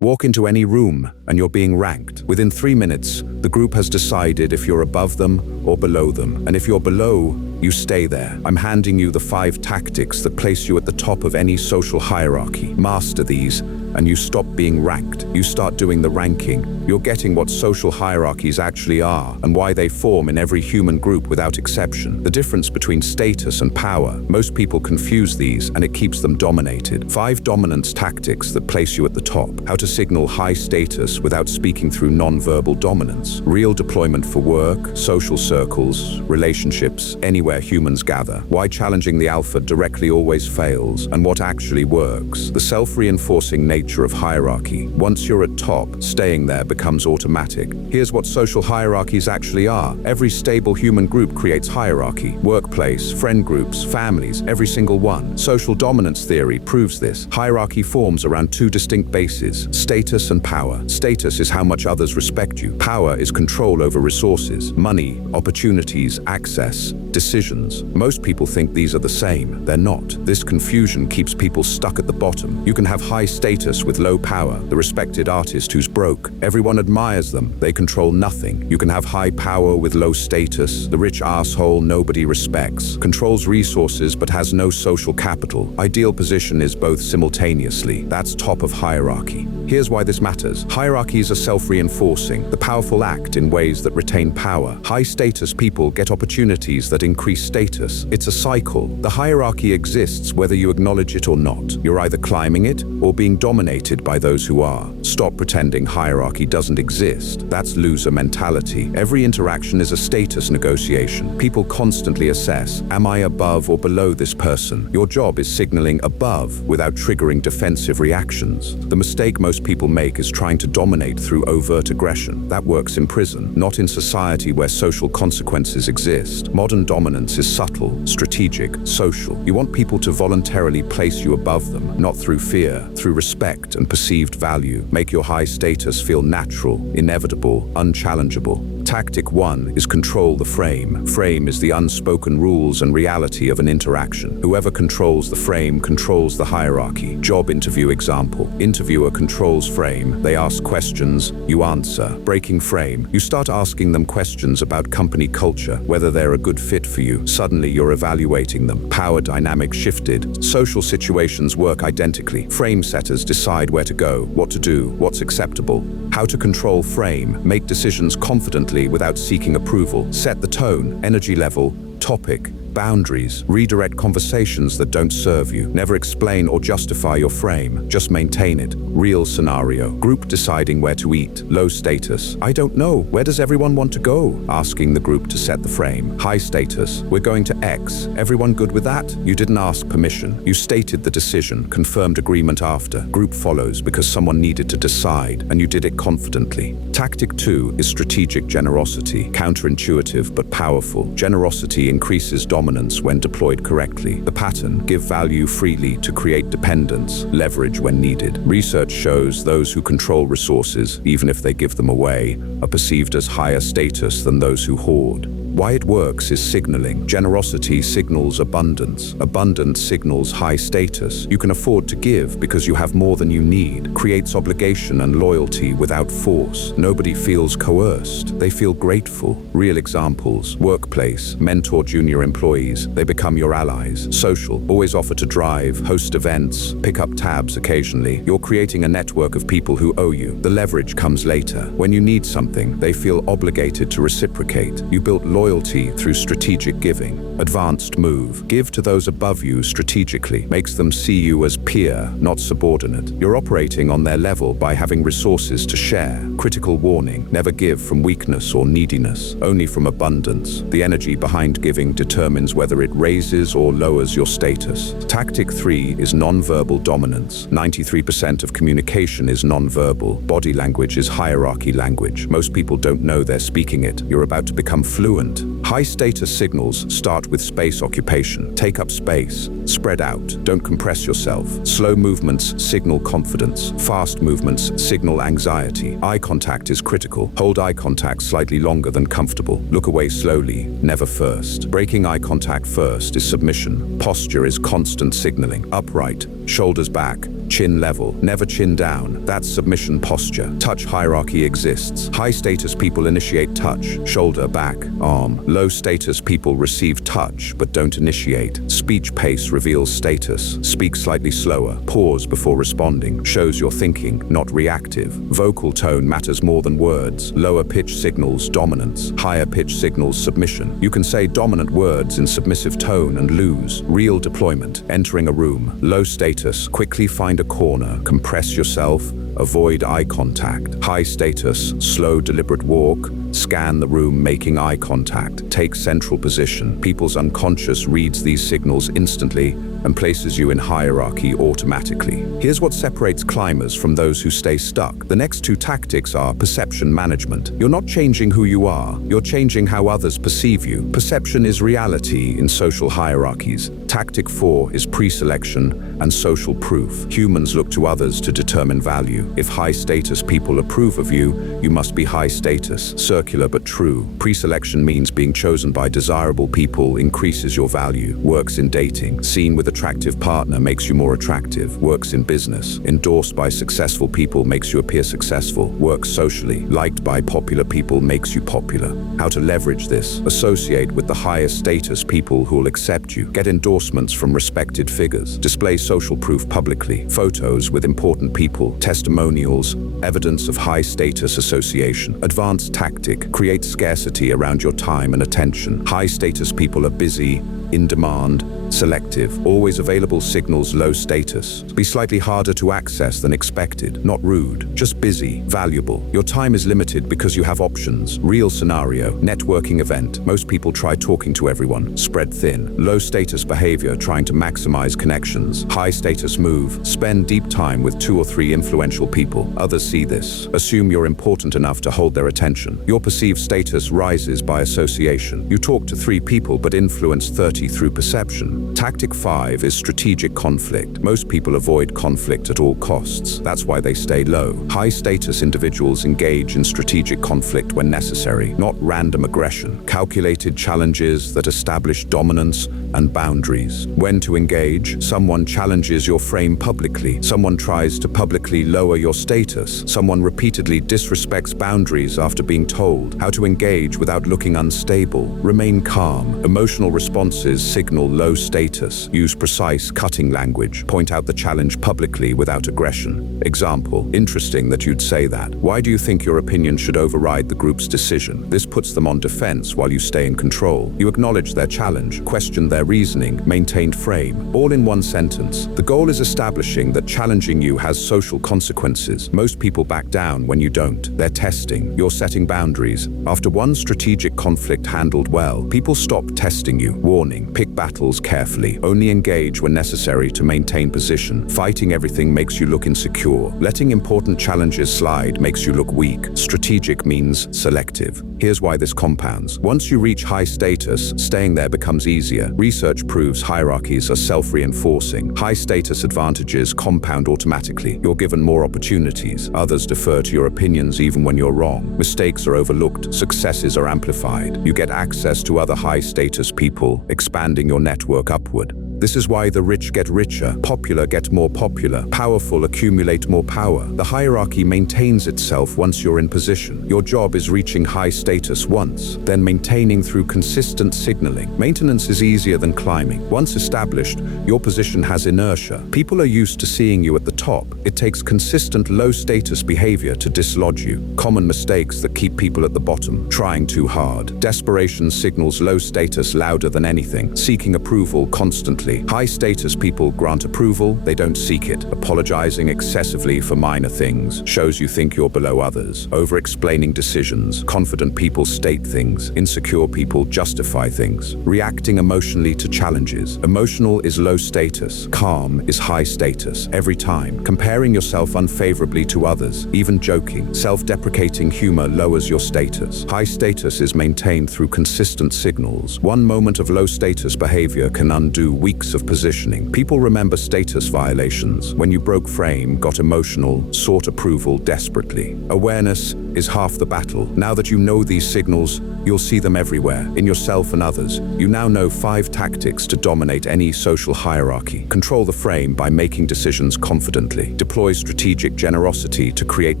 Walk into any room and you're being ranked. Within 3 minutes, the group has decided if you're above them or below them. And if you're below, you stay there. I'm handing you the 5 tactics that place you at the top of any social hierarchy. Master these, and you stop being ranked. You start doing the ranking. You're getting what social hierarchies actually are and why they form in every human group without exception. The difference between status and power. Most people confuse these and it keeps them dominated. 5 dominance tactics that place you at the top. How to signal high status without speaking through non-verbal dominance. Real deployment for work, social circles, relationships, anywhere humans gather. Why challenging the alpha directly always fails and what actually works. The self-reinforcing nature of hierarchy. Once you're at top, staying there becomes automatic. Here's what social hierarchies actually are. Every stable human group creates hierarchy. Workplace, friend groups, families, every single one. Social dominance theory proves this. Hierarchy forms around 2 distinct bases, status and power. Status is how much others respect you. Power is control over resources, money, opportunities, access, decisions. Most people think these are the same. They're not. This confusion keeps people stuck at the bottom. You can have high status with low power, the respected artist who's broke. Everyone admires them. They control nothing. You can have high power with low status, the rich asshole nobody respects. Controls resources but has no social capital. Ideal position is both simultaneously. That's top of hierarchy. Here's why this matters. Hierarchies are self-reinforcing. The powerful act in ways that retain power. High-status people get opportunities that increase status. It's a cycle. The hierarchy exists whether you acknowledge it or not. You're either climbing it or being dominated by those who are. Stop pretending hierarchy doesn't exist. That's loser mentality. Every interaction is a status negotiation. People constantly assess, am I above or below this person? Your job is signaling above without triggering defensive reactions. The mistake most people make is trying to dominate through overt aggression. That works in prison, not in society where social consequences exist. Modern dominance is subtle, strategic, social. You want people to voluntarily place you above them, not through fear, through respect and perceived value. Make your high status feel natural, inevitable, unchallengeable. Tactic 1 is control the frame. Frame is the unspoken rules and reality of an interaction. Whoever controls the frame controls the hierarchy. Job interview example. Interviewer controls frame. They ask questions, you answer. Breaking frame. You start asking them questions about company culture, whether they're a good fit for you. Suddenly you're evaluating them. Power dynamic shifted. Social situations work identically. Frame setters decide where to go, what to do, what's acceptable. How to control frame. Make decisions confidently without seeking approval. Set the tone, energy level, topic, boundaries. Redirect conversations that don't serve you. Never explain or justify your frame. Just maintain it. Real scenario. Group deciding where to eat. Low status. I don't know. Where does everyone want to go? Asking the group to set the frame. High status. We're going to X. Everyone good with that? You didn't ask permission. You stated the decision. Confirmed agreement after. Group follows because someone needed to decide and you did it confidently. Tactic 2 is strategic generosity. Counterintuitive but powerful. Generosity increases dominance when deployed correctly. The pattern: give value freely to create dependence, leverage when needed. Research shows those who control resources, even if they give them away, are perceived as higher status than those who hoard. Why it works is signaling. Generosity signals abundance. Abundance signals high status. You can afford to give because you have more than you need. Creates obligation and loyalty without force. Nobody feels coerced. They feel grateful. Real examples: workplace, mentor junior employees. They become your allies. Social, always offer to drive, host events, pick up tabs occasionally. You're creating a network of people who owe you. The leverage comes later. When you need something, they feel obligated to reciprocate. You built loyalty through strategic giving. Advanced move. Give to those above you strategically. Makes them see you as peer, not subordinate. You're operating on their level by having resources to share. Critical warning. Never give from weakness or neediness, only from abundance. The energy behind giving determines whether it raises or lowers your status. Tactic 3 is non-verbal dominance. 93% of communication is non-verbal. Body language is hierarchy language. Most people don't know they're speaking it. You're about to become fluent. High status signals start with space occupation. Take up space. Spread out. Don't compress yourself. Slow movements signal confidence. Fast movements signal anxiety. Eye contact is critical. Hold eye contact slightly longer than comfortable. Look away slowly, never first. Breaking eye contact first is submission. Posture is constant signaling. Upright, shoulders back, Chin level, never chin down. That's submission posture. Touch hierarchy exists. High status people initiate touch, shoulder, back, arm. Low status people receive touch but don't initiate. Speech pace reveals status. Speak slightly slower. Pause before responding. Shows you're thinking, not reactive. Vocal tone matters more than words. Lower pitch signals dominance. Higher pitch signals submission. You can say dominant words in submissive tone and lose. Real deployment. Entering a room. Low status. Quickly find a corner. Compress yourself. Avoid eye contact. High status. Slow, deliberate walk. Scan the room, making eye contact. Take central position. People's unconscious reads these signals instantly and places you in hierarchy automatically. Here's what separates climbers from those who stay stuck. The next two tactics are perception management. You're not changing who you are, you're changing how others perceive you. Perception is reality in social hierarchies. Tactic 4 is pre-selection and social proof. Humans look to others to determine value. If high-status people approve of you, you must be high status. Circular but true. Pre-selection means being chosen by desirable people increases your value. Works in dating. Seen with attractive partner makes you more attractive. Works in business. Endorsed by successful people makes you appear successful. Works socially. Liked by popular people makes you popular. How to leverage this? Associate with the highest status people who will accept you. Get endorsements from respected figures. Display social proof publicly. Photos with important people. Testimonials. Evidence of high status association. Advanced tactic. Create scarcity around your time and attention. High status people are busy, in demand, selective, always available signals low status. Be slightly harder to access than expected, not rude, just busy, valuable. Your time is limited because you have options. Real scenario, networking event. Most people try talking to everyone, spread thin. Low status behavior, trying to maximize connections. High status move, spend deep time with 2 or 3 influential people. Others see this, assume you're important enough to hold their attention. Your perceived status rises by association. You talk to 3 people but influence 30 through perception. Tactic 5 is strategic conflict. Most people avoid conflict at all costs. That's why they stay low. High-status individuals engage in strategic conflict when necessary, not random aggression. Calculated challenges that establish dominance and boundaries. When to engage? Someone challenges your frame publicly. Someone tries to publicly lower your status. Someone repeatedly disrespects boundaries after being told. How to engage without looking unstable? Remain calm. Emotional responses signal low status. Use precise, cutting language. Point out the challenge publicly without aggression. Example: interesting that you'd say that. Why do you think your opinion should override the group's decision? This puts them on defense while you stay in control. You acknowledge their challenge, question their reasoning, maintained frame. All in one sentence. The goal is establishing that challenging you has social consequences. Most people back down when you don't. They're testing. You're setting boundaries. After one strategic conflict handled well, people stop testing you. Warning: pick battles carefully. Only engage when necessary to maintain position. Fighting everything makes you look insecure. Letting important challenges slide makes you look weak. Strategic means selective. Here's why this compounds. Once you reach high status, staying there becomes easier. Research proves hierarchies are self-reinforcing. High status advantages compound automatically. You're given more opportunities. Others defer to your opinions even when you're wrong. Mistakes are overlooked. Successes are amplified. You get access to other high status people, expanding your network upward. This is why the rich get richer, popular get more popular, powerful accumulate more power. The hierarchy maintains itself once you're in position. Your job is reaching high status once, then maintaining through consistent signaling. Maintenance is easier than climbing. Once established, your position has inertia. People are used to seeing you at the top. It takes consistent low status behavior to dislodge you. Common mistakes that keep people at the bottom: trying too hard. Desperation signals low status louder than anything. Seeking approval constantly. High status people grant approval, they don't seek it. Apologizing excessively for minor things shows you think you're below others. Over-explaining decisions. Confident people state things. Insecure people justify things. Reacting emotionally to challenges. Emotional is low status. Calm is high status. Every time. Comparing yourself unfavorably to others. Even joking. Self-deprecating humor lowers your status. High status is maintained through consistent signals. One moment of low status behavior can undo weeks of positioning. People remember status violations. When you broke frame, got emotional, sought approval desperately. Awareness is half the battle. Now that you know these signals, you'll see them everywhere, in yourself and others. You now know 5 tactics to dominate any social hierarchy. Control the frame by making decisions confidently. Deploy strategic generosity to create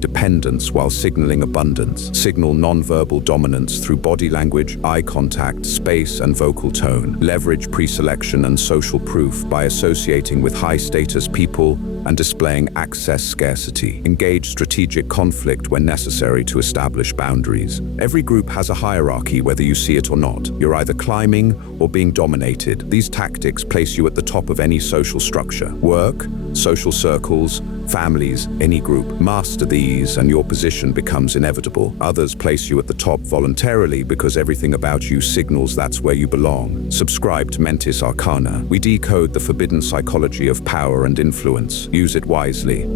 dependence while signaling abundance. Signal non-verbal dominance through body language, eye contact, space, and vocal tone. Leverage pre-selection and social proof by associating with high-status people and displaying access scarcity. Engage strategic conflict when necessary to establish boundaries. Every group has a hierarchy, whether you see it or not. You're either climbing or being dominated. These tactics place you at the top of any social structure. Work, social circles, families, any group. Master these and your position becomes inevitable. Others place you at the top voluntarily because everything about you signals that's where you belong. Subscribe to MENTIS Arcana. We decode the forbidden psychology of power and influence. Use it wisely.